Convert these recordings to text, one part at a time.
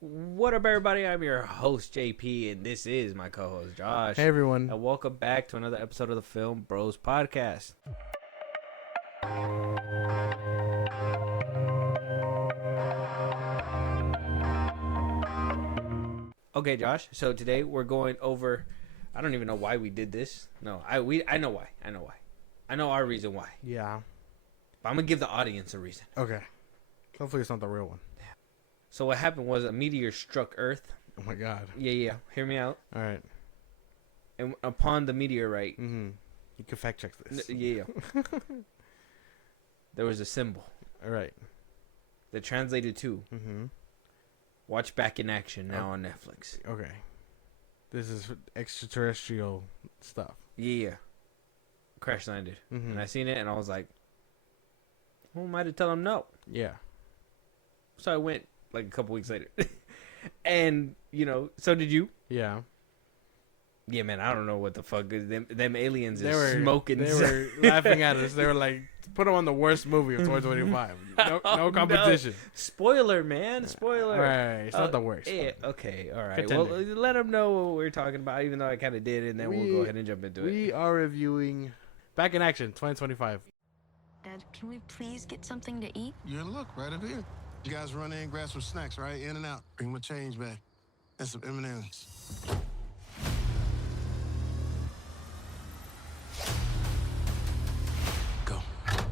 What up, everybody? I'm your host, JP, and this is my co-host, Josh. Hey, everyone. And welcome back to another episode of the Film Bros Podcast. Okay, Josh, so today we're going over... I don't even know why we did this. No, I know why. I know our reason why. Yeah. But I'm going to give the audience a reason. Okay. Hopefully it's not the real one. So what happened was a meteor struck Earth. Oh, my God. Yeah. Hear me out. All right. And upon the meteorite... Mm-hmm. You can fact check this. Yeah. There was a symbol All right. that translated to Mm-hmm. watch back in action now on Netflix. Okay. This is extraterrestrial stuff. Yeah. Crash landed. Mm-hmm. And I seen it and I was like, who am I to tell him no? Yeah. So I went like a couple weeks later. And, you know, so did you. Yeah. Yeah, man, I don't know what the fuck is them aliens They is were smoking. They were laughing at us. They were like, put them on the worst movie of 2025. No competition. No. Spoiler, man. Spoiler. All right. It's not the worst. Yeah, okay, all right. Contender. Well, let them know what we're talking about, even though I kind of did, and then we'll go ahead and jump into it. We are reviewing Back in Action 2025. Dad, can we please get something to eat? Your look right up here. You guys run in, grab some snacks, right? In and out. Bring my change back. And some M&M's. Go. Come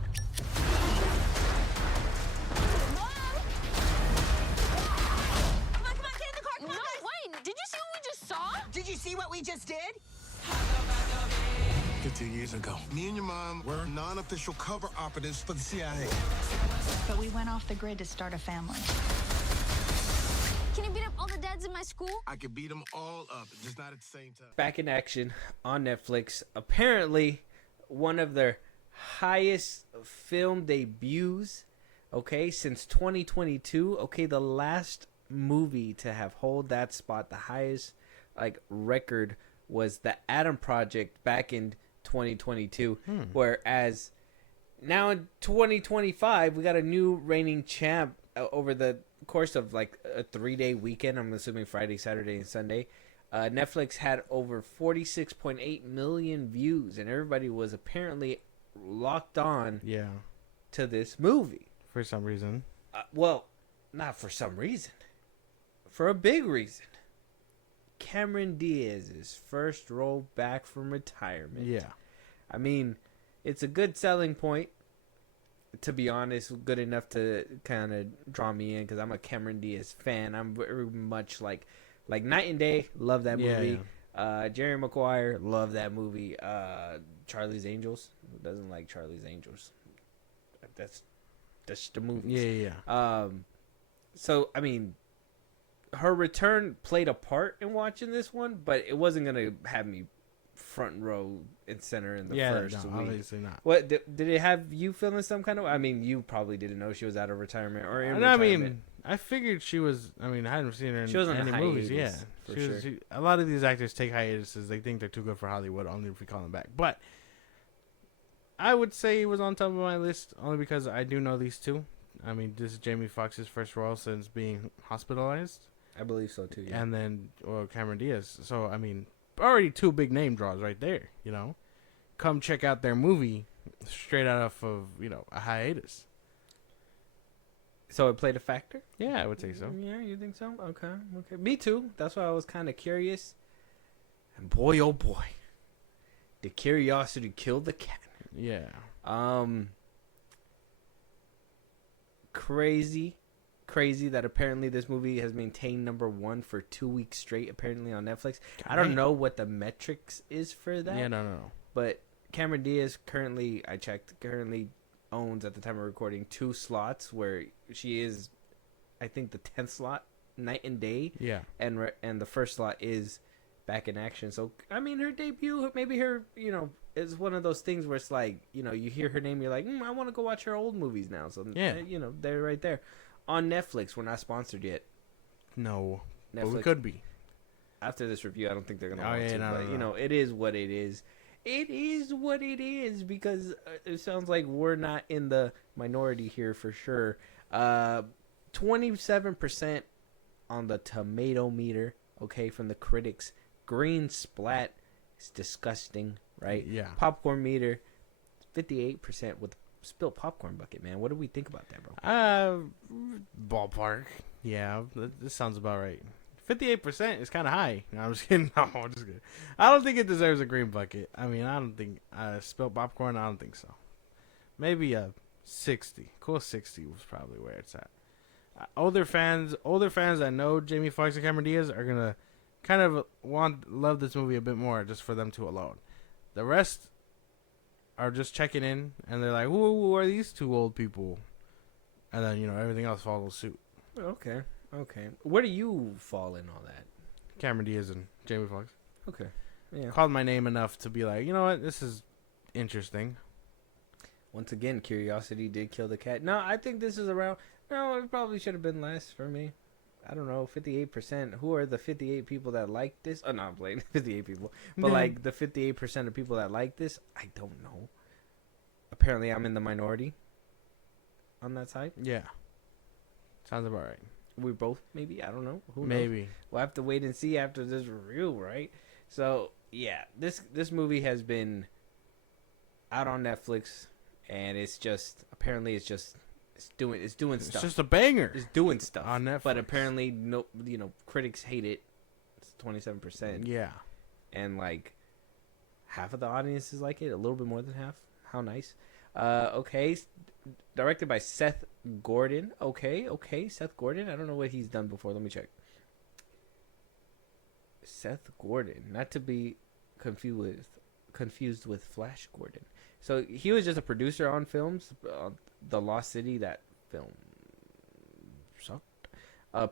on, get in the car. Come on, wait. Did you see what we just saw? Did you see what we just did? 15 years ago, me and your mom were non-official cover operatives for the CIA. But we went off the grid to start a family. Can you beat up all the dads in my school? I could beat them all up, just not at the same time. Back in Action on Netflix. Apparently, one of their highest film debuts, okay, since 2022. Okay, the last movie to have hold that spot, the highest like record, was The Adam Project back in 2022. Whereas now in 2025, we got a new reigning champ over the course of like a 3-day weekend. I'm assuming Friday, Saturday, and Sunday. Netflix had over 46.8 million views, and everybody was apparently locked on Yeah. to this movie. For some reason. Well, not for some reason. For a big reason. Cameron Diaz's first role back from retirement. Yeah. I mean, it's a good selling point. To be honest, good enough to kind of draw me in because I'm a Cameron Diaz fan. I'm very much like Night and Day. Love that movie. Yeah. Jerry Maguire. Love that movie. Charlie's Angels. Who doesn't like Charlie's Angels? That's the movie. Yeah. So I mean, her return played a part in watching this one, but it wasn't gonna have me front row and center in the first no, week. obviously not. What did it have you feeling some kind of? I mean, you probably didn't know she was out of retirement or in I retirement. mean, I figured she was. I mean, I hadn't seen her in She was on any a movies. Yeah, hiatus, for sure. a lot of these actors take hiatuses. They think they're too good for Hollywood, only if we call them back. But I would say it was on top of my list only because I do know these two. I mean, this is Jamie Foxx's first role since being hospitalized, I believe so too. Yeah. and then Cameron Diaz. So I mean, already two big name draws right there. You know, come check out their movie straight out of a hiatus. So it played a factor. Yeah, I would say so. Yeah, you think so? Okay. Me too. That's why I was kind of curious. And boy, oh boy, the curiosity killed the cat. Yeah. Crazy that apparently this movie has maintained #1 for 2 weeks straight. Apparently on Netflix. I don't know what the metrics is for that. Yeah, no. But Cameron Diaz currently owns at the time of recording 2 slots where she is, I think, the 10th slot, Night and Day. Yeah. And the first slot is Back in Action. So I mean, her debut, maybe her, is one of those things where it's like, you hear her name, you're like, I want to go watch her old movies now. So yeah, they're right there on Netflix. We're not sponsored yet. No, Netflix, but we could be. After this review, I don't think they're gonna Oh, want yeah, to. no, But no. it is what it is. It is what it is because it sounds like we're not in the minority here for sure. 27% on the tomato meter, okay, from the critics. Green splat is disgusting, right? Yeah. Popcorn meter, 58% with spilled popcorn bucket, man. What do we think about that, bro? Ballpark. Yeah, this sounds about right. 58% is kind of high. No, I'm just kidding. No, I'm just kidding. I don't think it deserves a green bucket. I mean, I don't think spilled popcorn. I don't think so. Maybe a 60. Cool 60 was probably where it's at. Older fans that know Jamie Foxx and Cameron Diaz are gonna kind of love this movie a bit more just for them two alone. The rest are just checking in and they're like, who are these two old people? And then, you know, everything else follows suit. Okay. Where do you fall in all that? Cameron Diaz and Jamie Foxx. Okay. Yeah. Called my name enough to be like, you know what, this is interesting. Once again, curiosity did kill the cat. No, I think this is around. No, it probably should have been less for me. I don't know, 58%. Who are the 58 people that like this? Oh, no, I'm playing 58 people. But, like, the 58% of people that like this, I don't know. Apparently, I'm in the minority on that side. Yeah. Sounds about right. We both, maybe? I don't know. Who knows? Maybe. We'll have to wait and see after this review, right? So, yeah, this movie has been out on Netflix, and it's just, apparently it's doing stuff. It's just a banger. It's doing stuff on Netflix. But apparently, no, you know, critics hate it. It's 27%. Yeah. And like half of the audience is like it. A little bit more than half. How nice. Okay. Directed by Seth Gordon. Okay. Seth Gordon. I don't know what he's done before. Let me check. Seth Gordon, not to be confused with Flash Gordon. So he was just a producer on films. The Lost City, that film sucked.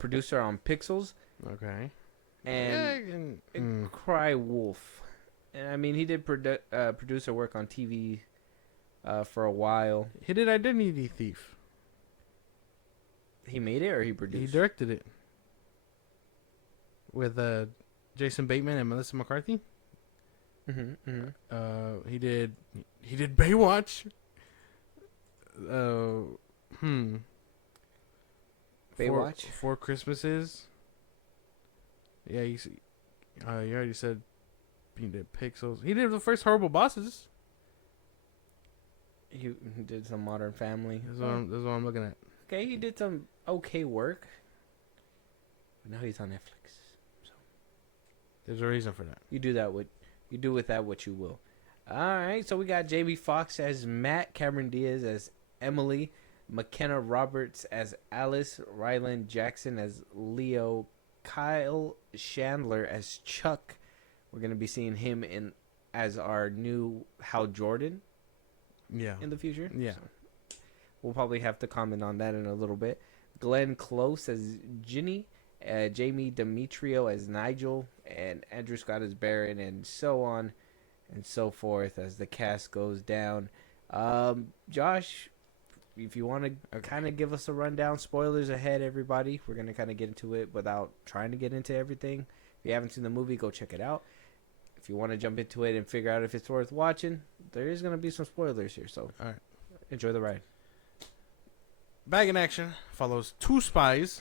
Producer on Pixels. Okay. And Cry Wolf. And I mean, he did producer work on TV for a while. He did Identity Thief. He made it, or he produced? He directed it with Jason Bateman and Melissa McCarthy. He did Baywatch. Baywatch? Four Christmases. Yeah, you already said he did Pixels. He did the first Horrible Bosses. He did some Modern Family. That's what I'm looking at. Okay, he did some okay work. But now he's on Netflix. So there's a reason for that. You do with that what you will. All right, so we got Jamie Foxx as Matt, Cameron Diaz as Emily, McKenna Roberts as Alice, Ryland Jackson as Leo, Kyle Chandler as Chuck. We're gonna be seeing him as our new Hal Jordan. Yeah. In the future. Yeah. So we'll probably have to comment on that in a little bit. Glenn Close as Ginny, Jamie Demetrio as Nigel, and Andrew Scott as Baron, and so on and so forth as the cast goes down. Josh, if you want to kind of give us a rundown, spoilers ahead, everybody. We're going to kind of get into it without trying to get into everything. If you haven't seen the movie, go check it out. If you want to jump into it and figure out if it's worth watching, there is going to be some spoilers here. So all right, enjoy the ride. Bag in Action follows two spies,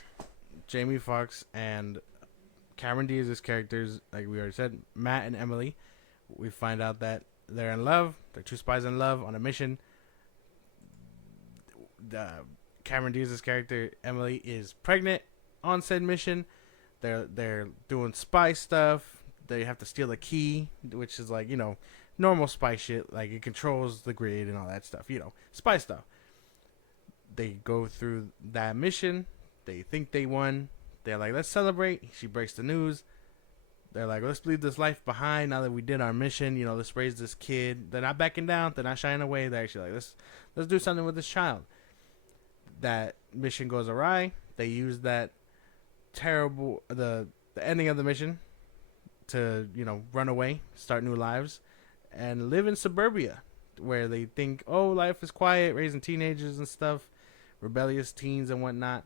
Jamie Foxx and Cameron Diaz's characters, like we already said, Matt and Emily. We find out that they're in love. They're two spies in love on a mission. Cameron Diaz's character, Emily, is pregnant on said mission. They're doing spy stuff. They have to steal a key, which is like, you know, normal spy shit. Like, it controls the grid and all that stuff, you know, spy stuff. They go through that mission. They think they won. They're like, let's celebrate. She breaks the news. They're like, let's leave this life behind now that we did our mission. You know, let's raise this kid. They're not backing down. They're not shying away. They're actually like, let's do something with this child. That mission goes awry. They use that terrible, the ending of the mission to, you know, run away, start new lives, and live in suburbia where they think, oh, life is quiet, raising teenagers and stuff, rebellious teens and whatnot.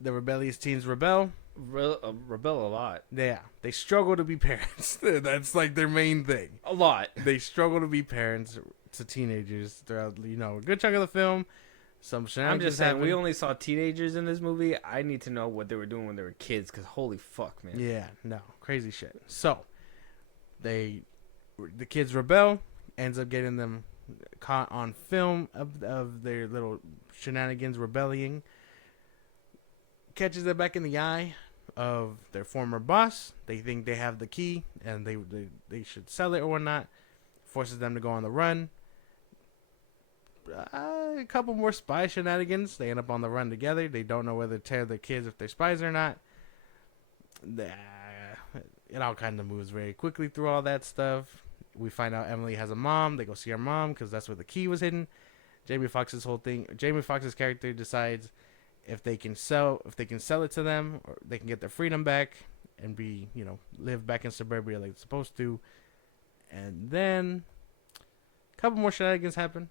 The rebellious teens rebel. Rebel a lot. Yeah, they struggle to be parents. That's like their main thing. A lot. They struggle to be parents to teenagers throughout, you know, a good chunk of the film. Some I'm shenanigans just saying, we happen. only saw teenagers in this movie. I need to know what they were doing when they were kids, because holy fuck, man. Yeah, no, crazy shit. So, the kids rebel, ends up getting them caught on film of their little shenanigans rebelling. Catches them back in the eye of their former boss. They think they have the key and they should sell it or whatnot. Forces them to go on the run. A couple more spy shenanigans. They end up on the run together. They don't know whether to tell their kids if they're spies or not. It all kind of moves very quickly through all that stuff. We find out Emily has a mom. They go see her mom because that's where the key was hidden. Jamie Foxx's character decides if they can sell it to them, or they can get their freedom back and be, live back in suburbia like it's supposed to. And then a couple more shenanigans happen,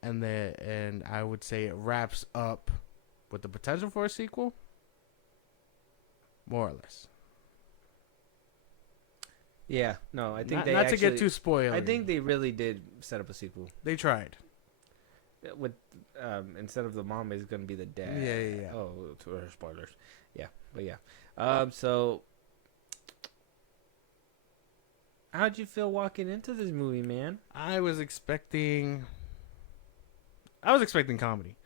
and I would say it wraps up with the potential for a sequel, more or less. Yeah, no, I think Not to get too spoiled. I think they really did set up a sequel. They tried. With instead of the mom, is going to be the dad. Yeah. Oh, spoilers. Yeah, but yeah. So, how'd you feel walking into this movie, man? I was expecting comedy.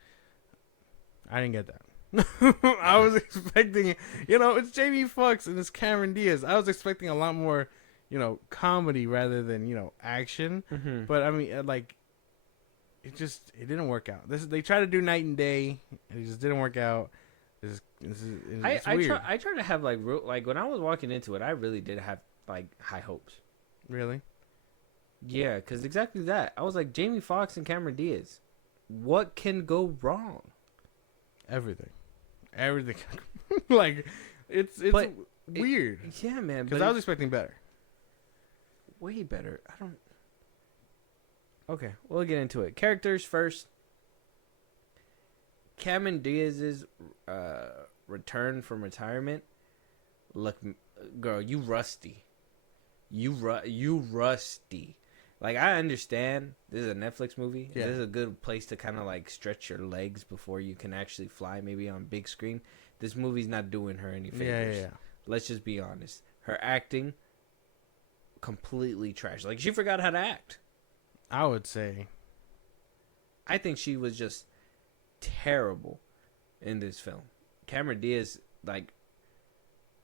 I didn't get that. I was expecting, it's Jamie Foxx and it's Cameron Diaz. I was expecting a lot more, comedy rather than, action. Mm-hmm. But I mean, it didn't work out. They tried to do night and day, and it just didn't work out. It's weird. I tried to have like when I was walking into it, I really did have like high hopes. Really? Yeah, because exactly that. I was like, Jamie Foxx and Cameron Diaz. What can go wrong? Everything. Like, it's But weird. Yeah, man. Because But I was expecting better. way better. I don't. Okay, we'll get into it. Characters first. Cameron Diaz's return from retirement. Look, girl, you rusty. You rusty. Like, I understand this is a Netflix movie. Yeah. This is a good place to kind of like stretch your legs before you can actually fly, maybe on big screen. This movie's not doing her any favors. Yeah. Let's just be honest. Her acting, completely trash. Like, she forgot how to act. I would say. I think she was just terrible in this film. Cameron Diaz, like,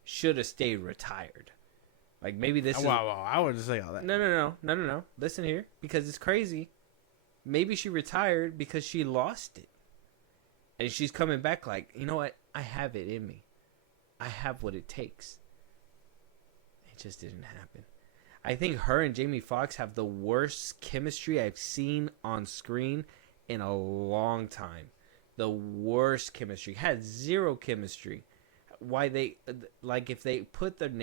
should have stayed retired. Like, maybe this is... Wow, I wouldn't say all that. No. Listen here, because it's crazy. Maybe she retired because she lost it. And she's coming back like, you know what? I have it in me. I have what it takes. It just didn't happen. I think her and Jamie Foxx have the worst chemistry I've seen on screen in a long time. The worst chemistry. Had zero chemistry. Why they... Like, if they put them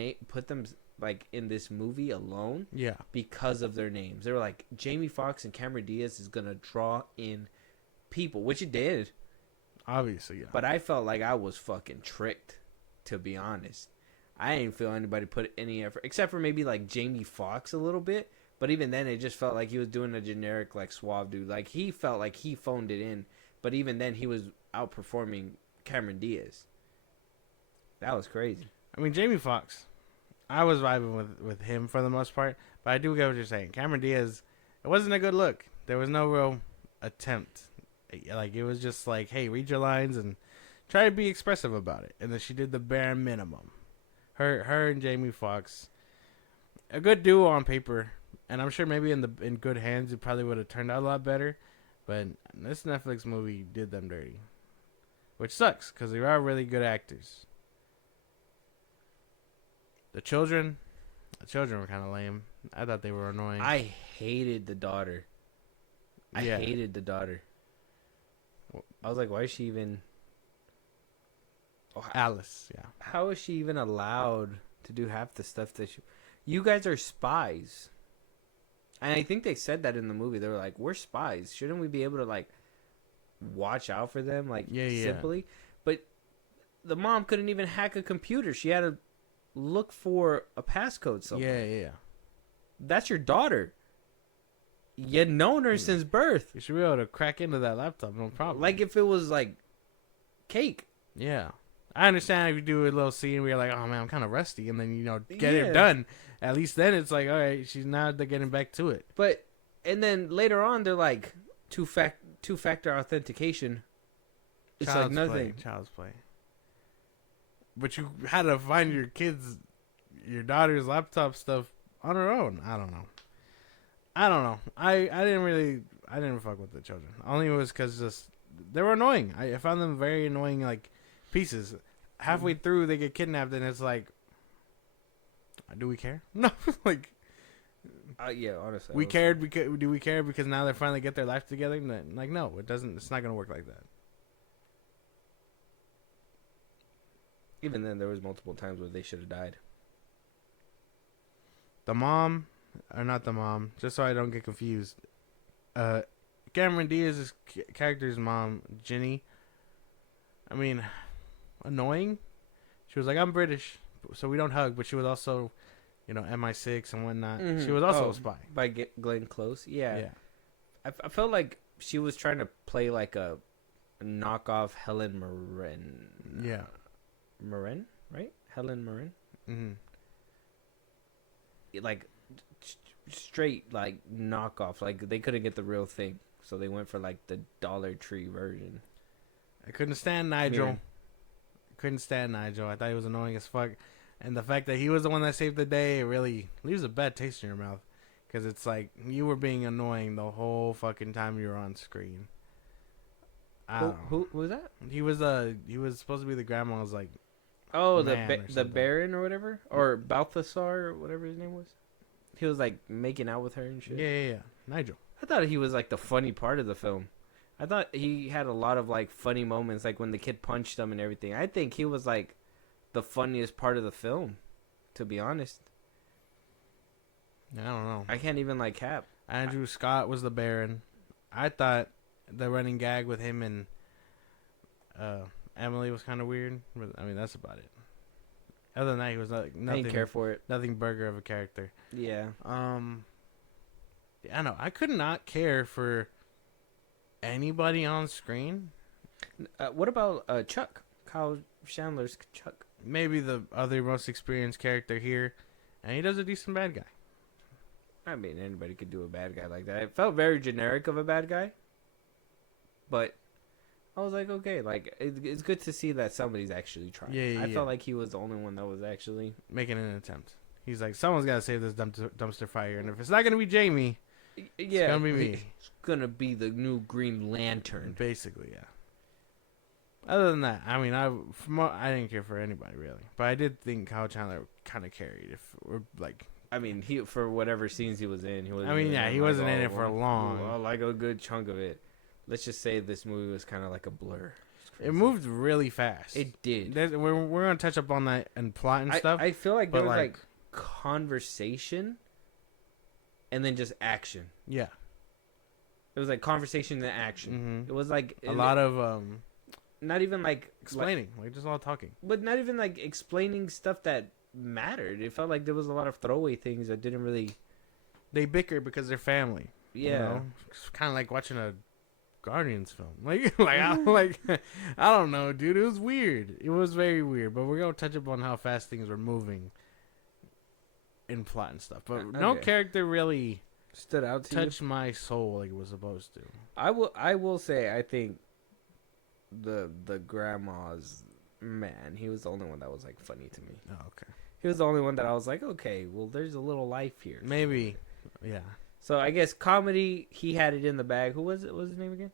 like in this movie alone, Yeah. because of their names, they were like, Jamie Foxx and Cameron Diaz is gonna draw in people, which it did. Obviously, yeah. But I felt like I was fucking tricked, to be honest. I didn't feel anybody put any effort, except for maybe like Jamie Foxx a little bit. But even then, it just felt like he was doing a generic like suave dude. Like, he felt like he phoned it in. But even then, he was outperforming Cameron Diaz. That was crazy. I mean, Jamie Foxx, I was vibing with him for the most part, but I do get what you're saying. Cameron Diaz, it wasn't a good look. There was no real attempt. Like, it was just like, hey, read your lines and try to be expressive about it. And then she did the bare minimum. Her and Jamie Foxx, a good duo on paper, and I'm sure maybe in good hands it probably would have turned out a lot better. But this Netflix movie did them dirty, which sucks because they are really good actors. The children were kind of lame. I thought they were annoying. I hated the daughter. Yeah. I hated the daughter. I was like, why is she even... Alice, yeah. How is she even allowed to do half the stuff that she... You guys are spies. And I think they said that in the movie. They were like, we're spies. Shouldn't we be able to, like, watch out for them? Like, Yeah. simply? But the mom couldn't even hack a computer. She had to look for a passcode somewhere. Yeah. That's your daughter. you known her since birth. You should be able to crack into that laptop, no problem. Like if it was like cake. Yeah. I understand if you do a little scene where you're like, oh man, I'm kind of rusty, and then, get Yeah. it done. At least then it's like, all right, she's now they're getting back to it. But, and then later on, they're like, two-factor authentication. It's like nothing. Child's play. But you had to find your daughter's laptop stuff on her own. I don't know. I didn't fuck with the children. Only was because just they were annoying. I found them very annoying, like pieces. Halfway through, they get kidnapped, and it's like, do we care? No, like, Yeah, honestly, we cared because do we care because now they finally get their life together? Like, no, it doesn't. It's not gonna work like that. Even then, there was multiple times where they should have died. The mom, or not the mom, just so I don't get confused. Cameron Diaz's character's mom, Ginny. I mean, annoying. She was like, I'm British, so we don't hug, but she was also, MI6 and whatnot. She was also a spy. By Glenn Close. Yeah. I felt like she was trying to play like a knockoff Helen Mirren. Yeah. Mirren, right? Helen Mirren. Mm-hmm. Like straight like knockoff. Like they couldn't get the real thing, so they went for like the Dollar Tree version. I couldn't stand Nigel. Mirren. Couldn't stand Nigel. I thought he was annoying as fuck. And the fact that he was the one that saved the day, it really leaves a bad taste in your mouth. Because it's like, you were being annoying the whole fucking time you were on screen. Who was that? He was supposed to be the grandma's, like, Oh, man or the something. Baron or whatever? Or Balthasar or whatever his name was? He was like making out with her and shit. Yeah. Nigel. I thought he was like the funny part of the film. I thought he had a lot of like funny moments, like when the kid punched him and everything. I think he was like the funniest part of the film, to be honest. I don't know. I can't even like cap. Andrew Scott was the Baron. I thought the running gag with him and Emily was kind of weird. But, I mean, that's about it. Other than that, he was like I nothing. didn't care for it. Nothing burger of a character. Yeah. I know. I could not care for anybody on screen. What about Chuck? Kyle Chandler's Chuck. Maybe the other most experienced character here, and he does a decent bad guy. I mean, anybody could do a bad guy like that. It felt very generic of a bad guy, but I was like, okay, like it's good to see that somebody's actually trying. Yeah, I felt like he was the only one that was actually making an attempt. He's like, someone's got to save this dumpster fire, and if it's not gonna be Jamie, it's gonna be me. It's gonna be the new Green Lantern. Basically, yeah. Other than that, I mean, I didn't care for anybody really, but I did think Kyle Chandler kind of carried. If we're like, I mean, he for whatever scenes he was in, he was. I mean, yeah, he wasn't in it for long. Like a good chunk of it. Let's just say this movie was kind of like a blur. It moved really fast. It did. We're gonna touch up on that and plot and stuff. I feel like there but was like conversation, and then just action. Yeah, It was like conversation and action. Mhm. It was like a lot of not even like explaining, like just a lot of talking. but not even like explaining stuff that mattered. It felt like there was a lot of throwaway things that didn't really. They bicker because they're family. Yeah. It's kind of like watching a Guardians film. I don't know, dude. It was weird. It was very weird. But we're gonna touch up on how fast things were moving in plot and stuff. But no character really stood out to touched my soul like it was supposed to. I will say I think the grandma's man, he was the only one that was like funny to me. Oh, okay. He was the only one that I was like, okay, well, there's a little life here. Maybe, yeah. So I guess comedy, he had it in the bag. Who was it? What was his name again?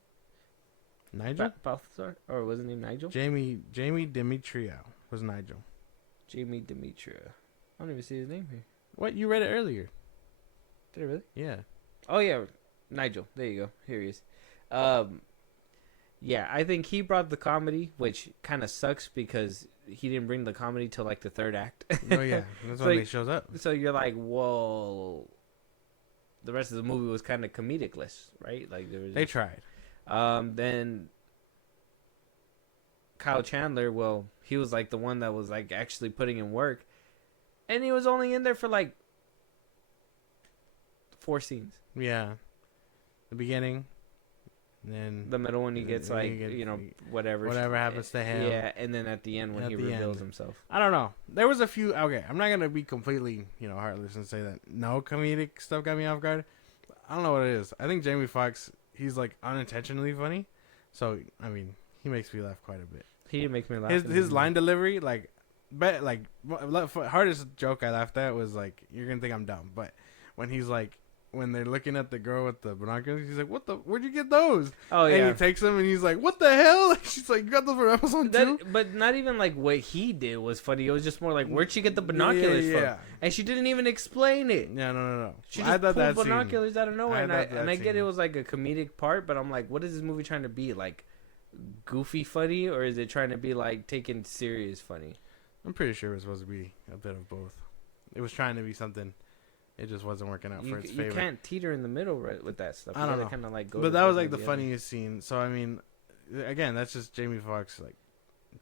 Nigel? Balthazar? Or was his name Nigel? Jamie Demetrio was Nigel. Jamie Demetria. I don't even see his name here. What? You read it earlier. Did I really? Yeah. Oh, yeah. Nigel. There you go. Here he is. Yeah, I think he brought the comedy, which kind of sucks because he didn't bring the comedy till like the third act. Oh, yeah. That's when he shows up. So you're like, whoa. The rest of the movie was kind of comedicless, right? Like they tried. Then Kyle Chandler, well, he was like the one that was like actually putting in work, and he was only in there for like 4 scenes. Yeah. The beginning. And then The middle when he gets like whatever happens to him. Yeah, and then at the end when he reveals himself. I don't know. There was a few. Okay, I'm not gonna be completely heartless and say that no comedic stuff got me off guard. I don't know what it is. I think Jamie Foxx, he's like unintentionally funny. So I mean, he makes me laugh quite a bit. He didn't make me laugh. His line delivery, hardest joke I laughed at was like, you're gonna think I'm dumb, but when he's like, when they're looking at the girl with the binoculars, he's like, where'd you get those? Oh, yeah. And he takes them and he's like, what the hell? She's like, you got those from Amazon too? But not even like what he did was funny. It was just more like, where'd she get the binoculars from? And she didn't even explain it. Yeah, no. She just pulled binoculars out of nowhere. And I get it was like a comedic part, but I'm like, what is this movie trying to be? Like, goofy funny? Or is it trying to be like taken serious funny? I'm pretty sure it was supposed to be a bit of both. It was trying to be something. It just wasn't working out for its favor. You can't teeter in the middle with that stuff. I don't know. Kind of like go. But that was like the funniest scene. So I mean, again, that's just Jamie Foxx like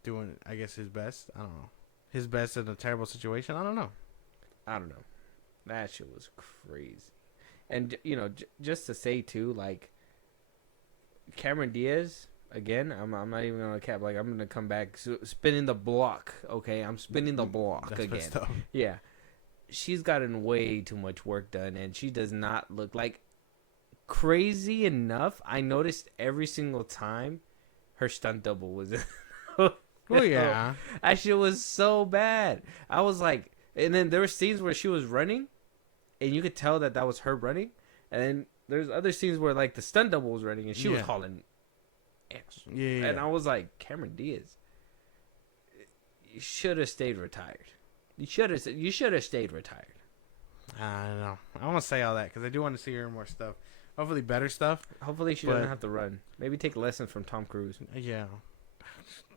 doing, I guess, his best. I don't know, his best in a terrible situation. I don't know. That shit was crazy. And just to say too, like Cameron Diaz again. I'm not even gonna cap. Like I'm gonna come back spinning the block. Okay, I'm spinning the block that's again. Yeah. She's gotten way too much work done, and she does not look like crazy enough. I noticed every single time her stunt double was in. Oh yeah, that shit was so bad. I was like, and then there were scenes where she was running, and you could tell that was her running, and then there's other scenes where like the stunt double was running, and she was hauling ass. Yeah, and I was like, Cameron Diaz, you should have stayed retired. You should have stayed retired. I don't know. I want to say all that because I do want to see her in more stuff. Hopefully better stuff. Hopefully she doesn't have to run. Maybe take lessons from Tom Cruise. Yeah.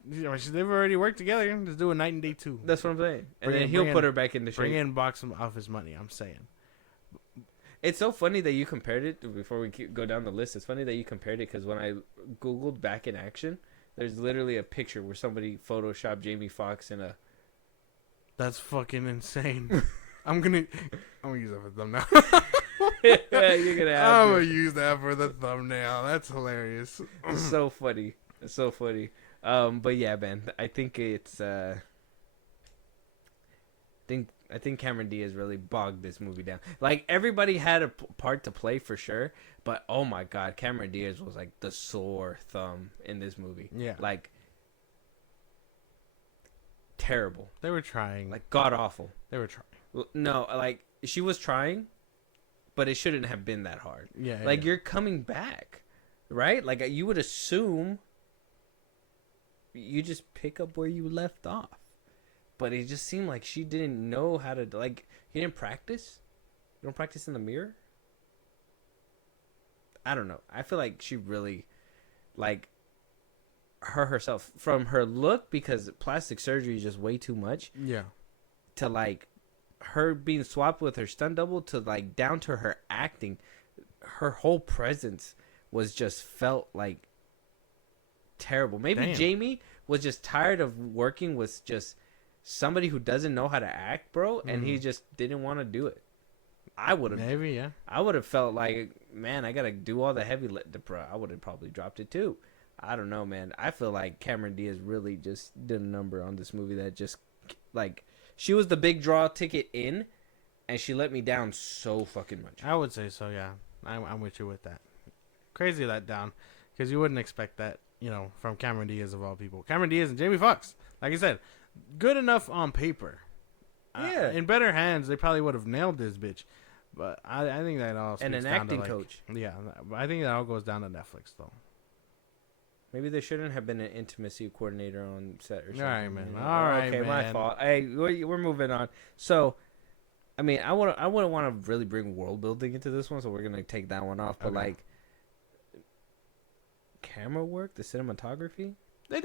They've already worked together. Just do a night and day 2. That's what I'm saying. And then he'll put her back in the shape. Bring in box him off his money. I'm saying. It's so funny that you compared it. Before we go down the list, it's funny that you compared it because when I Googled Back in Action, there's literally a picture where somebody photoshopped Jamie Foxx in a... That's fucking insane. I'm gonna use that for the thumbnail. You're gonna have I'm gonna use that for the thumbnail. That's hilarious. It's so funny. It's so funny. But yeah, man, I think it's I think Cameron Diaz really bogged this movie down. Like everybody had a part to play for sure, but oh my god, Cameron Diaz was like the sore thumb in this movie. Yeah, like. Terrible. They were trying. Like god awful. They were trying. No, like she was trying, but it shouldn't have been that hard. Yeah. Like you're coming back, right? Like you would assume you just pick up where you left off. But it just seemed like she didn't know how to like you didn't practice? You don't practice in the mirror? I don't know. I feel like she really like herself from her look because plastic surgery is just way too much. Yeah. To like her being swapped with her stunt double to like down to her acting, her whole presence was just felt like terrible. Maybe Damn. Jamie was just tired of working with just somebody who doesn't know how to act, bro, and he just didn't want to do it. I would have maybe, yeah. I would have felt like, man, I gotta do all the heavy bro. I would have probably dropped it too. I don't know, man. I feel like Cameron Diaz really just did a number on this movie that just, like, she was the big draw ticket in, and she let me down so fucking much. I would say so, yeah. I'm with you with that. Crazy let down, because you wouldn't expect that, from Cameron Diaz of all people. Cameron Diaz and Jamie Foxx, like I said, good enough on paper. Yeah. In better hands, they probably would have nailed this bitch. But I think that all and an acting coach. Yeah, I think that all goes down to Netflix, though. Maybe there shouldn't have been an intimacy coordinator on set or something. All right, man. All right, okay, man. my fault. Hey, we're moving on. So, I mean, I wouldn't want to really bring world building into this one, so we're gonna take that one off. But Okay. like, camera work, the cinematography, They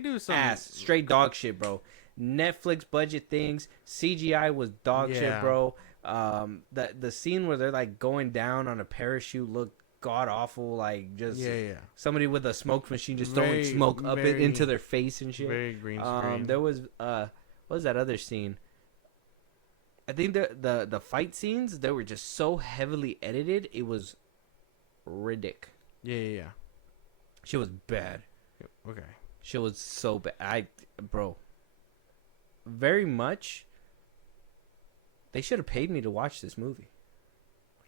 do some ass, straight dog shit, bro. Netflix budget things. CGI was dog shit, Yeah. bro. The scene where they're like going down on a parachute looked god awful, like just somebody with a smoke machine just throwing smoke up into their face and shit. Very green screen. There was what was that other scene? I think the fight scenes, they were just so heavily edited, it was Riddick. Yeah. She was bad. Okay. She was so bad. Bro. Very much. They should have paid me to watch this movie.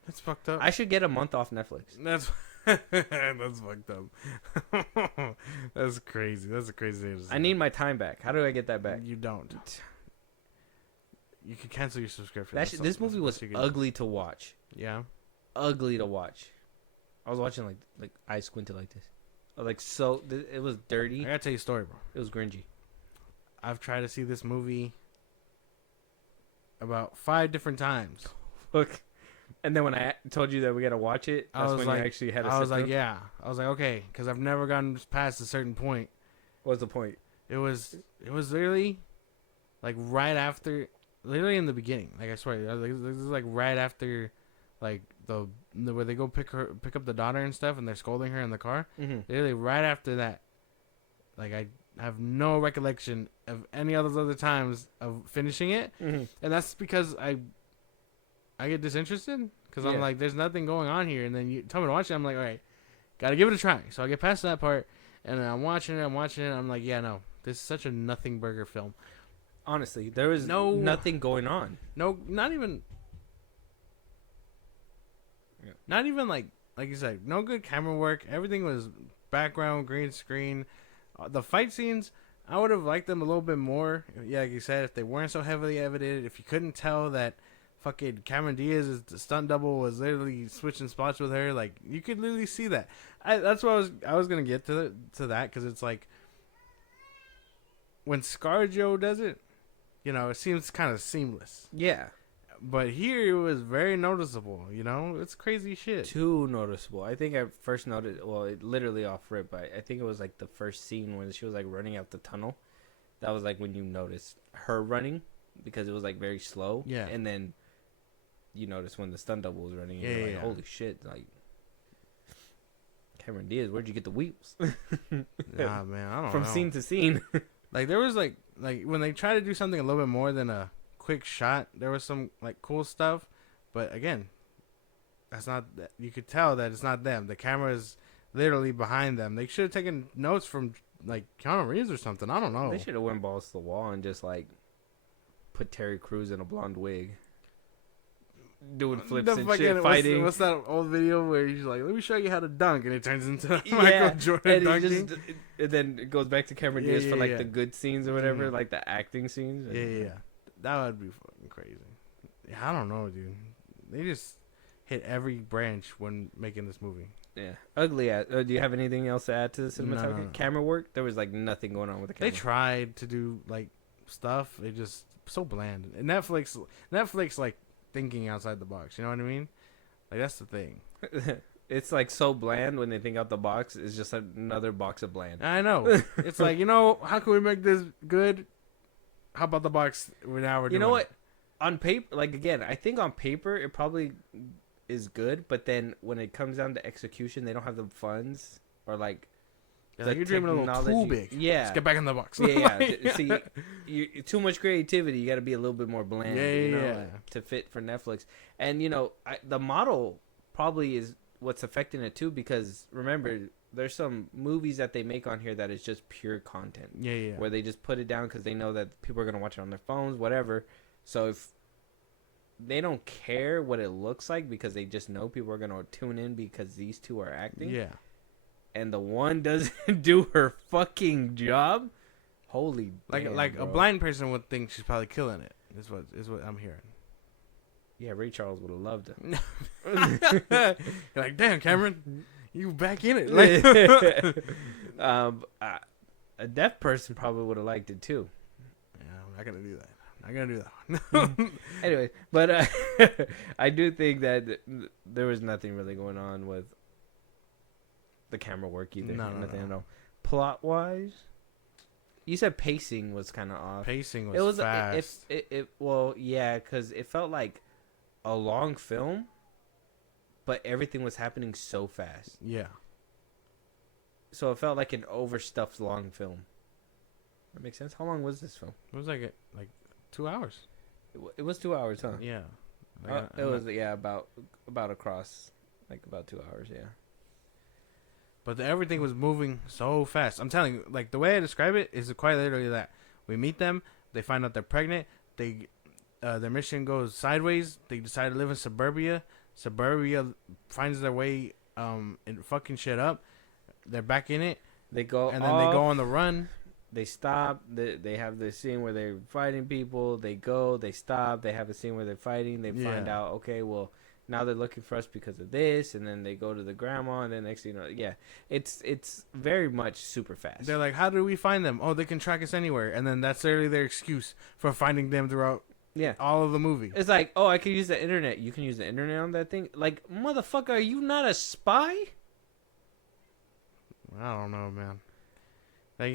That's fucked up. I should get a month off Netflix. That's that's fucked up. That's crazy. That's a crazy thing to say. I need my time back. How do I get that back? You don't. You can cancel your subscription. This movie was ugly to watch. Yeah. Ugly to watch. I was watching like eyes squinted like this. It was dirty. I gotta tell you a story, bro. It was cringy. I've tried to see this movie about 5 different times. Look, and then when I told you that we gotta watch it, that's when you actually had. I was like, yeah. I was like, okay, because I've never gotten past a certain point. What's the point? It was literally like right after, literally in the beginning. Like I swear, this is like right after, like the where they go pick up the daughter and stuff, and they're scolding her in the car. Mm-hmm. Literally right after that, like I have no recollection of any of those other times of finishing it, Mm-hmm. and that's because I get disinterested because I'm like, there's nothing going on here, and then you tell me to watch it, I'm like, all right, gotta give it a try. So I get past that part, and then I'm watching it, I'm like, yeah, no, this is such a nothing burger film. Honestly, there was nothing going on. No, not even like you said, no good camera work. Everything was background, green screen. The fight scenes, I would have liked them a little bit more. Yeah, like you said, if they weren't so heavily edited, if you couldn't tell that fucking Cameron Diaz's stunt double was literally switching spots with her, like you could literally see that. That's what I was gonna get to that, because it's like when ScarJo does it, you know, it seems kind of seamless. Yeah. But here it was very noticeable, you know? It's crazy shit. Too noticeable. I think I first noticed, well, it literally off rip, but I think it was like the first scene when she was like running out the tunnel. That was like when you noticed her running, because it was like very slow. Yeah. And then you notice when the stunt double was running, and you're like, holy shit, like, Cameron Diaz, where'd you get the wheels? Nah, man, I don't know. From scene to scene. Like, there was like when they try to do something a little bit more than a quick shot, there was some like cool stuff, but again, that's not, you could tell that it's not them. The camera is literally behind them. They should have taken notes from like Keanu Reeves or something. I don't know. They should have went balls to the wall and just like put Terry Crews in a blonde wig, doing flips and shit, fighting. What's that old video where he's like, let me show you how to dunk, and it turns into Michael Jordan dunking? And then it goes back to Cameron Diaz for like the good scenes or whatever, like the acting scenes. Yeah. That would be fucking crazy. Yeah, I don't know, dude. They just hit every branch when making this movie. Yeah. Ugly. Do you have anything else to add to the cinematography? No. Camera work? There was like nothing going on with the camera. They tried to do like stuff. It just so bland. And Netflix like thinking outside the box. You know what I mean? Like, that's the thing. It's like so bland when they think out the box. It's just another box of bland. I know. It's like, you know, how can we make this good? How about the box? Now we're doing. You know what? On paper, like, again, I think on paper it probably is good, but then when it comes down to execution, they don't have the funds or like. Yeah, like you're dreaming a little too big. Yeah. Let's get back in the box. Yeah. See, too much creativity. You got to be a little bit more bland. Yeah. To fit for Netflix. And, you know, the model probably is what's affecting it too, because remember, there's some movies that they make on here that is just pure content. Yeah. Where they just put it down because they know that people are going to watch it on their phones, whatever. So if they don't care what it looks like because they just know people are going to tune in because these two are acting. Yeah. And the one doesn't do her fucking job. Holy damn, like bro. a blind person would think she's probably killing it. Is what I'm hearing. Yeah, Ray Charles would have loved it. You're like, damn, Cameron, you back in it. Like, a deaf person probably would have liked it too. Yeah, I'm not gonna do that. Not gonna do that. Anyway, but I do think that there was nothing really going on with the camera work either. Nothing at all. Plot wise, you said pacing was kind of off. Pacing was fast. Well, yeah, because it felt like a long film, but everything was happening so fast. Yeah. So it felt like an overstuffed long film. That makes sense. How long was this film? It was like 2 hours. It was 2 hours, huh? Yeah. It was about across like about 2 hours. Yeah. but everything was moving so fast. I'm telling you, like the way I describe it is quite literally that we meet them, they find out they're pregnant, their mission goes sideways. They decide to live in suburbia. Suburbia finds their way and fucking shit up. They're back in it. They go and then they go on the run. They stop. They have the scene where they're fighting people. They go. They stop. They have a scene where they're fighting. They find out, okay, well, now they're looking for us because of this. And then they go to the grandma. And then next thing you know, yeah, it's very much super fast. They're like, how do we find them? Oh, they can track us anywhere. And then that's literally their excuse for finding them throughout all of the movie. It's like, oh, I can use the internet. You can use the internet on that thing? Like, motherfucker, are you not a spy? I don't know, man. Like,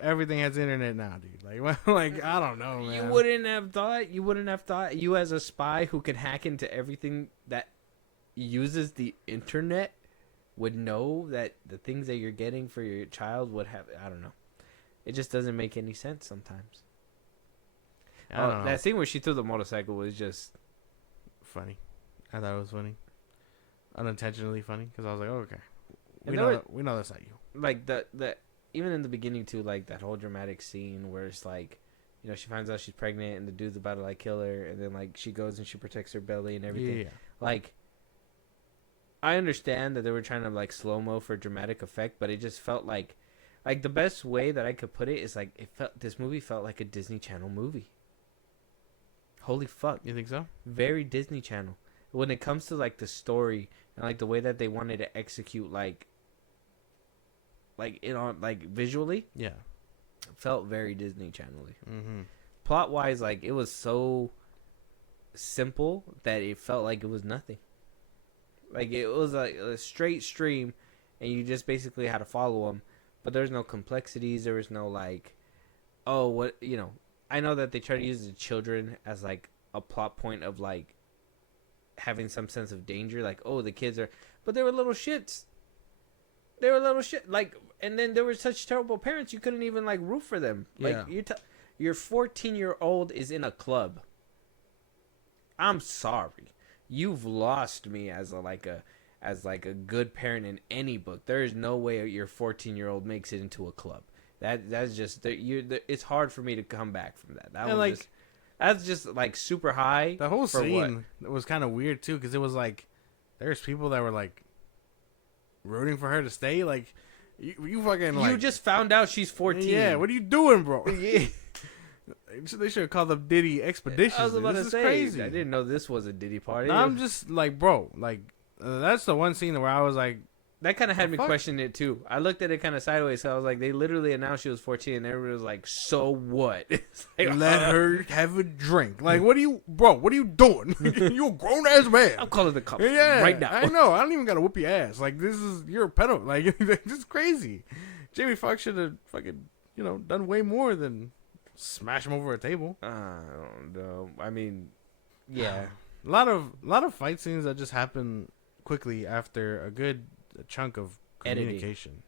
everything has internet now, dude. Like, I don't know, man. You wouldn't have thought you as a spy who can hack into everything that uses the internet would know that the things that you're getting for your child would have, I don't know. It just doesn't make any sense sometimes. I don't know. That scene where she threw the motorcycle was just funny. I thought it was funny. Unintentionally funny, because I was like, oh, okay. We know that's not you. Like the even in the beginning too, like that whole dramatic scene where it's like, you know, she finds out she's pregnant and the dude's about to like kill her, and then like she goes and she protects her belly and everything. Yeah. Like, I understand that they were trying to like slow-mo for dramatic effect, but it just felt like the best way that I could put it is like this movie felt like a Disney Channel movie. Holy fuck. You think so? Very Disney Channel. When it comes to like the story and like the way that they wanted to execute like visually, felt very Disney Channel-y. Mm-hmm. Plot wise, like it was so simple that it felt like it was nothing. Like it was like a straight stream, and you just basically had to follow them. But there's no complexities. There was no like, oh, what, you know. I know that they try to use the children as like a plot point of like having some sense of danger. Like, oh, the kids are, but they were little shits. They were little shit. Like, and then there were such terrible parents you couldn't even like root for them. Like your 14-year-old is in a club. I'm sorry, you've lost me as a good parent in any book. There is no way your 14-year-old makes it into a club. That's just it's hard for me to come back from that. That's just like super high. The whole scene was kind of weird too, because it was like there's people that were like rooting for her to stay. Like you fucking like, you just found out she's 14. Yeah, what are you doing, bro? Yeah. They should have called them Diddy Expeditions. I was about to say, crazy. I didn't know this was a Diddy party. No, I'm just like, bro, like that's the one scene where I was like, that kind of had me question it too. I looked at it kind of sideways. So I was like, they literally announced she was 14, and everybody was like, so what? Like, let her have a drink. Like, what are you doing? You a grown ass man. I'm calling the cops right now. I know. I don't even gotta whoop your ass. Like, you're a pedo. Like, this is crazy. Jamie Foxx should have fucking, done way more than smash him over a table. I don't know. I mean, yeah, a lot of fight scenes that just happen quickly after a good chunk of communication. Editing.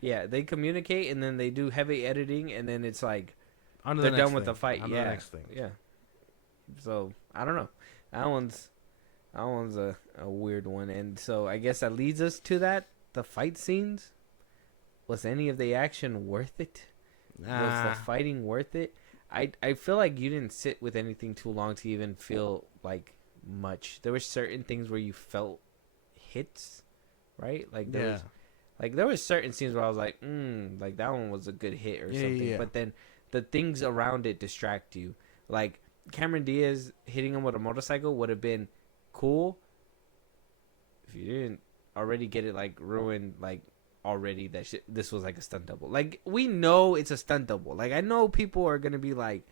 Yeah, they communicate and then they do heavy editing, and then it's like they're done with the fight. The next thing. Yeah. So I don't know. That one's a weird one, and so I guess that leads us to that. The fight scenes. Was any of the action worth it? Was the fighting worth it? I feel like you didn't sit with anything too long to even feel like much. There were certain things where you felt hits, right? Like there was certain scenes where I was like that one was a good hit or something. Yeah. But then the things around it distract you. Like Cameron Diaz hitting him with a motorcycle would have been cool if you didn't already get it like ruined like already that this was like a stunt double. Like, we know it's a stunt double. Like, I know people are gonna be like,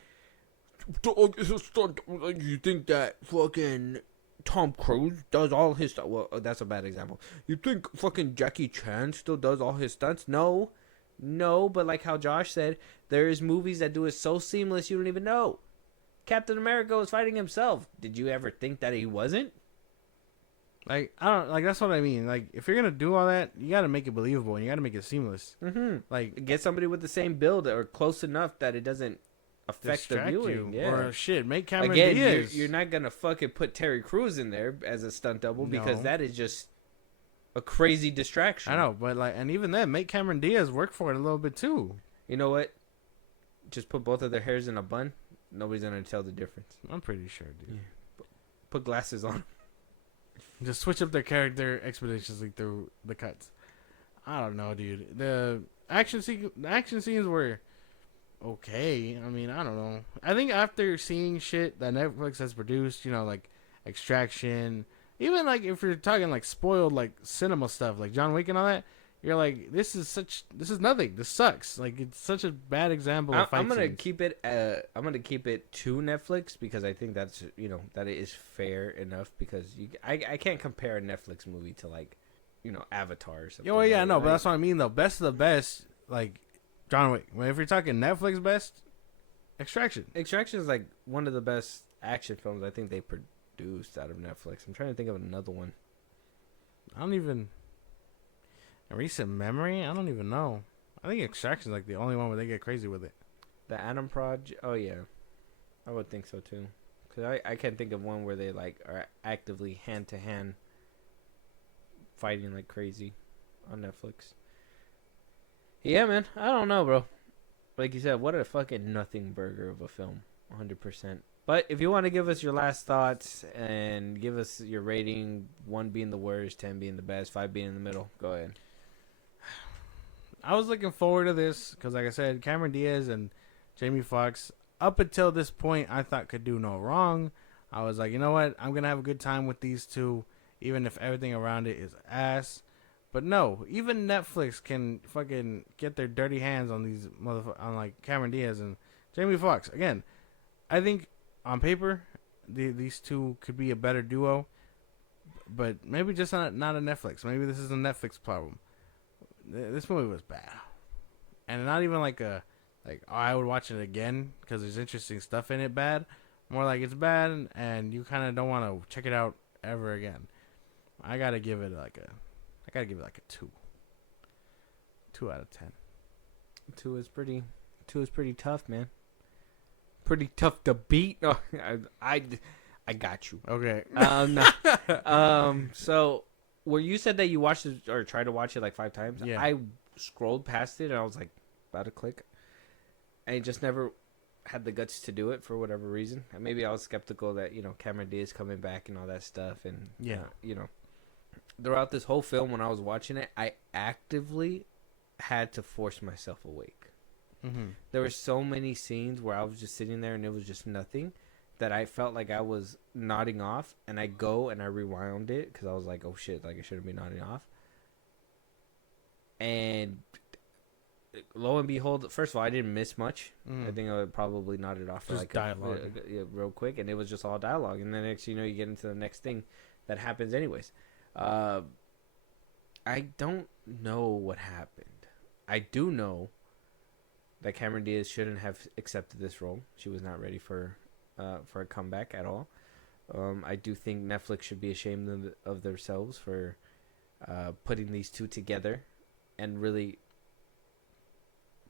it's a stunt. Like, you think that fucking Tom Cruise does all his stuff? Well, that's a bad example. You think fucking Jackie Chan still does all his stunts? No, but like how Josh said, there's movies that do it so seamless you don't even know. Captain America was fighting himself. Did you ever think that he wasn't? Like, I don't, like, that's what I mean. Like, if you're gonna do all that, you gotta make it believable and you gotta make it seamless. Mm-hmm. Like, get somebody with the same build or close enough that it doesn't affect the viewing. You. Or shit, make Cameron Again, Diaz. you're not gonna fucking put Terry Crews in there as a stunt double because that is just a crazy distraction. I know, but like, and even then, make Cameron Diaz work for it a little bit too. You know what? Just put both of their hairs in a bun. Nobody's gonna tell the difference. I'm pretty sure, dude. Yeah. Put glasses on. Just switch up their character expeditiously through the cuts. I don't know, dude. The action scenes were okay. I mean, I don't know. I think after seeing shit that Netflix has produced, you know, like Extraction, even like if you're talking like spoiled like cinema stuff, like John Wick and all that, you're like, this is nothing. This sucks. Like, it's such a bad example of fight I'm gonna scenes. keep it. I'm gonna keep it to Netflix because I think that's that it is fair enough because I can't compare a Netflix movie to like Avatar or something. Oh yeah, like, no, but that's what I mean though. Best of the best, like John Wick. If you're talking Netflix best, Extraction. Extraction is like one of the best action films I think they produced out of Netflix. I'm trying to think of another one. I don't even. In recent memory, I don't even know. I think Extraction's like the only one where they get crazy with it. The Adam Project. Oh yeah, I would think so too. Cause I can't think of one where they like are actively hand to hand fighting like crazy on Netflix. Yeah, man. I don't know, bro. Like you said, what a fucking nothing burger of a film. 100%. But if you want to give us your last thoughts and give us your rating, 1 being the worst, 10 being the best, 5 being in the middle, go ahead. I was looking forward to this because, like I said, Cameron Diaz and Jamie Foxx, up until this point, I thought could do no wrong. I was like, you know what? I'm going to have a good time with these two, even if everything around it is ass. But no, even Netflix can fucking get their dirty hands on these on like Cameron Diaz and Jamie Foxx. Again, I think on paper, these two could be a better duo, but maybe just not a Netflix. Maybe this is a Netflix problem. This movie was bad, and not even like I would watch it again because there's interesting stuff in it. Bad, more like it's bad, and you kind of don't want to check it out ever again. I gotta give it like a 2. 2 out of 10. 2 is pretty tough, man. Pretty tough to beat. No, I got you. Okay. No. So where you said that you watched it or tried to watch it like 5 times, Yeah. I scrolled past it and I was like about to click. I just never had the guts to do it for whatever reason. And maybe I was skeptical that Cameron Diaz coming back and all that stuff, and Yeah. Throughout this whole film when I was watching it, I actively had to force myself awake. Mm-hmm. There were so many scenes where I was just sitting there and it was just nothing that I felt like I was nodding off, and I go and I rewound it because I was like, oh shit, like I shouldn't be nodding off. And lo and behold, first of all, I didn't miss much. I think I would probably nod it off for Just like dialogue. real quick, and it was just all dialogue. And then next you get into the next thing that happens anyways. I don't know what happened. I do know that Cameron Diaz shouldn't have accepted this role. She was not ready for a comeback at all. I do think Netflix should be ashamed of themselves for putting these two together and really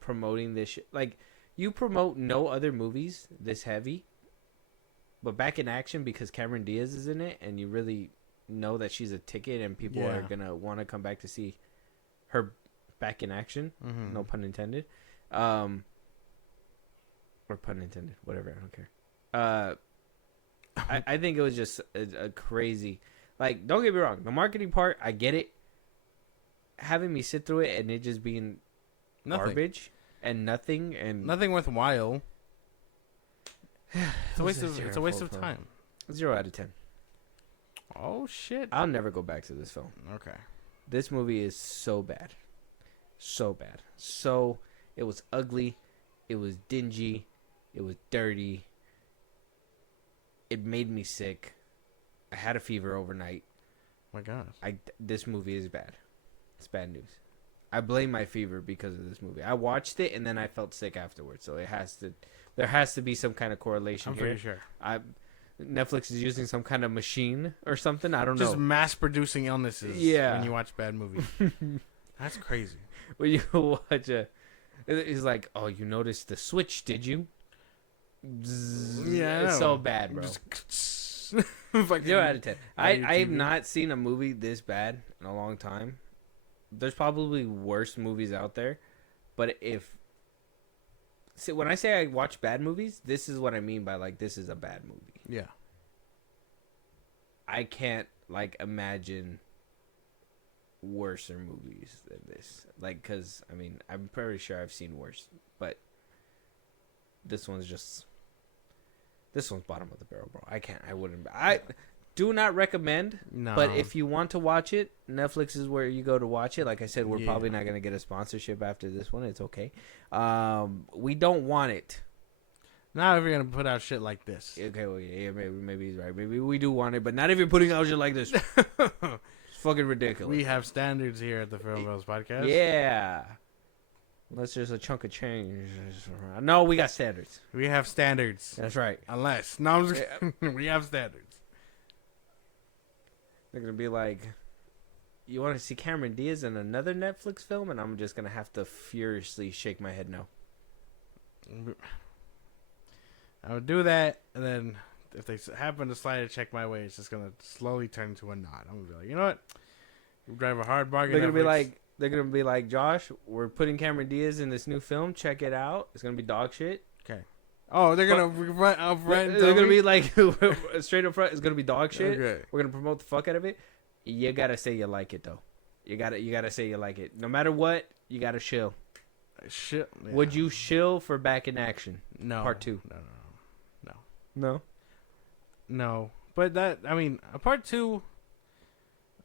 promoting this like you promote no other movies this heavy, but Back in Action, because Cameron Diaz is in it and you really know that she's a ticket and people are gonna want to come back to see her back in action. No pun intended. Or pun intended, whatever, I don't care. I think it was just a crazy, like, don't get me wrong, the marketing part, I get it. Having me sit through it and it just being garbage and nothing worthwhile. It's a waste of time. 0 out of 10. Oh shit. I'll never go back to this film. Okay. This movie is so bad. So bad. So, it was ugly. It was dingy. It was dirty. It made me sick. I had a fever overnight. My God. This movie is bad. It's bad news. I blame my fever because of this movie. I watched it and then I felt sick afterwards. So there has to be some kind of correlation I'm here. pretty sure. Netflix is using some kind of machine or something. I don't know. Just mass producing illnesses. Yeah. When you watch bad movies. That's crazy. When you watch it's like, oh, you noticed the switch, did you? Bzzz. Yeah, I It's know. so bad, bro. Just Fucking 0 out of 10. I have TV. not seen a movie this bad in a long time. There's probably worse movies out there, but when I say I watch bad movies, this is what I mean by like this is a bad movie. Yeah. I can't like imagine worser movies than this. Like, cause I mean, I'm pretty sure I've seen worse, but this one's bottom of the barrel, bro. I do not recommend. No. But if you want to watch it, Netflix is where you go to watch it. Like I said, we're probably not gonna get a sponsorship after this one. It's okay. We don't want it. Not if you're gonna put out shit like this. Okay, well, yeah, maybe he's right. Maybe we do want it, but not if you're putting out shit like this. It's fucking ridiculous. We have standards here at the FilmBros podcast. Yeah. Unless there's a chunk of change. No, we got standards. We have standards. That's right. Unless. No, I'm just kidding. We have standards. They're going to be like, you want to see Cameron Diaz in another Netflix film? And I'm just going to have to furiously shake my head no. I would do that, and then if they happen to slide a check my way, it's just going to slowly turn into a nod. I'm going to be like, you know what? We drive a hard bargain. They're going to be like, Josh, we're putting Cameron Diaz in this new film. Check it out. It's going to be dog shit. Okay. Oh, they're going to run up front. They're going to be like, straight up front, it's going to be dog shit. Okay. We're going to promote the fuck out of it. You got to say you like it, though. You gotta say you like it. No matter what, you got to shill. Shit. Yeah. Would you shill for Back in Action? No. Part 2. No. No? But that, I mean, a part 2,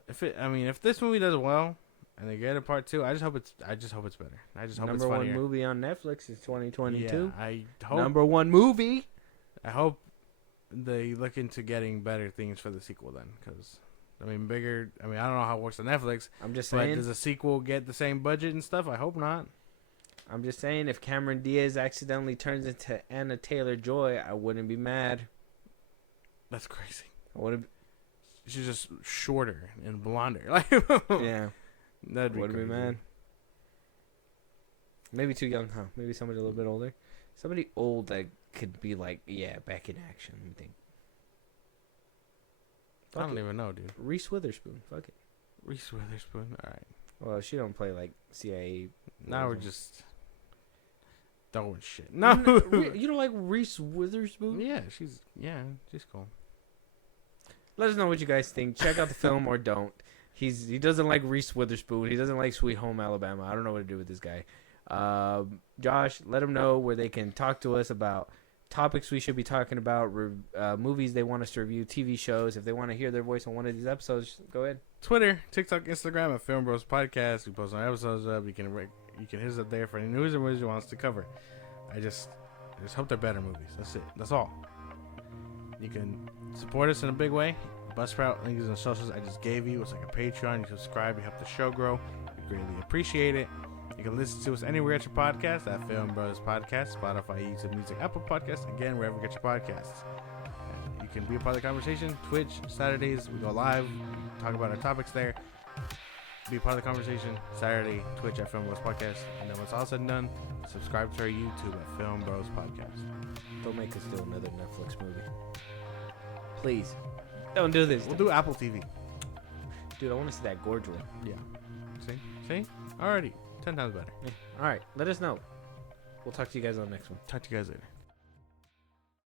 if this movie does well and they get a part 2, I just hope it's better. I just hope it's Number funnier. one movie on Netflix is 2022. Yeah, I hope. Number one movie. I hope they look into getting better things for the sequel then, because I don't know how it works on Netflix. I'm just But saying. does a sequel get the same budget and stuff? I hope not. I'm just saying, if Cameron Diaz accidentally turns into Anna Taylor-Joy, I wouldn't be mad. That's crazy. I wouldn't. She's just shorter and blonder. Like, Yeah, that'd be wouldn't crazy. be mad. Maybe too young, huh? Maybe somebody a little bit older. Somebody old that could be like, yeah, Back in Action. Let me think. I don't Fuck it. even know, dude. Reese Witherspoon. Fuck it. Reese Witherspoon. All right. Well, she don't play like CIA. Now we're just throwing shit. No. You don't like Reese Witherspoon? Yeah, she's cool. Let us know what you guys think. Check out the film or don't. He doesn't like Reese Witherspoon. He doesn't like Sweet Home Alabama. I don't know what to do with this guy. Josh, let them know where they can talk to us about topics we should be talking about, movies they want us to review, TV shows. If they want to hear their voice on one of these episodes, go ahead. Twitter, TikTok, Instagram at FilmBrosPodcast. We post our episodes up. You can hit us up there for any news or movies you want us to cover. I just hope they're better movies. That's it. That's all. You can support us in a big way. Buzzsprout, links and socials I just gave you. It's like a Patreon. You subscribe. You help the show grow. We greatly appreciate it. You can listen to us anywhere at your podcast at FilmBrosPodcast, Spotify, YouTube Music, Apple Podcasts, again, wherever you get your podcasts. And you can be a part of the conversation. Twitch, Saturdays, we go live, talk about our topics there. Be a part of the conversation. Saturday, Twitch at FilmBrosPodcast. And then once all said and done, subscribe to our YouTube at FilmBrosPodcast. Don't make us do another Netflix movie. Please. Don't do this. We'll do Apple TV. Dude, I want to see that gorge one. Yeah. See? Alrighty. 10 times better. Yeah. All right. Let us know. We'll talk to you guys on the next one. Talk to you guys later.